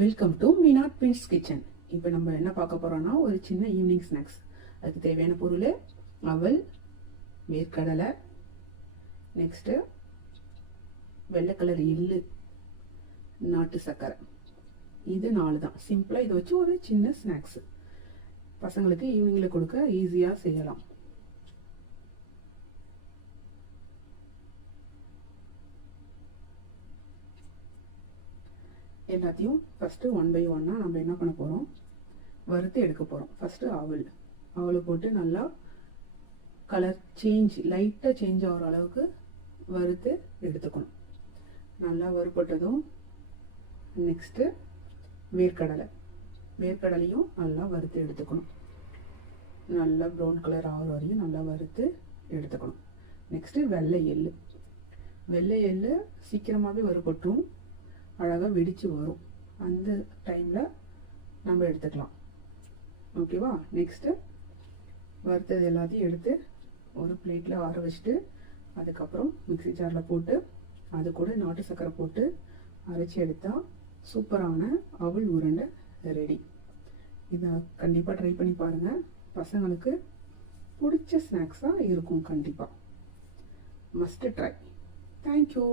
Welcome to Meena twins kitchen. இப்போ நம்ம என்ன பார்க்க போகிறோம்னா ஒரு சின்ன ஈவினிங் ஸ்நாக்ஸ். அதுக்கு தேவையான பொருள் அவல், வேர்க்கடலை, நெக்ஸ்ட்டு வெள்ளை கலர் எள்ளு, நாட்டு சர்க்கரை. இது 4 தான். சிம்பிளாக இதை வச்சு ஒரு சின்ன ஸ்நாக்ஸு பசங்களுக்கு ஈவினிங்கில் கொடுக்க ஈஸியாக செய்யலாம். எல்லாத்தையும் ஃபஸ்ட்டு 1 by 1 நம்ம என்ன பண்ண போகிறோம், வறுத்து எடுக்க போகிறோம். ஃபஸ்ட்டு அவலை போட்டு நல்லா கலர் லைட்டாக சேஞ்ச் ஆகிற அளவுக்கு வறுத்து எடுத்துக்கணும். நல்லா வறுப்பட்டதும் நெக்ஸ்ட்டு வேர்க்கடலையும் நல்லா வறுத்து எடுத்துக்கணும். நல்லா ப்ரௌன் கலர் ஆகிற வரையும் நல்லா வறுத்து எடுத்துக்கணும். நெக்ஸ்ட்டு வெள்ளை எள்ளு சீக்கிரமாகவே வறுப்பட்டும் அழகாக வெடித்து வரும். அந்த டைமில் நம்ம எடுத்துக்கலாம். ஓகேவா? நெக்ஸ்ட்டு வறுத்தது எல்லாத்தையும் எடுத்து ஒரு பிளேட்டில் ஆற வச்சுட்டு அதுக்கப்புறம் மிக்ஸி ஜாரில் போட்டு அது கூட நாட்டு சர்க்கரை போட்டு அரைச்சி எடுத்தால் சூப்பரான அவல் உருண்டை ரெடி. இதை கண்டிப்பாக ட்ரை பண்ணி பாருங்கள். பசங்களுக்கு பிடிச்ச ஸ்நாக்ஸாக இருக்கும். கண்டிப்பாக மஸ்ட் ட்ரை. தேங்க்யூ.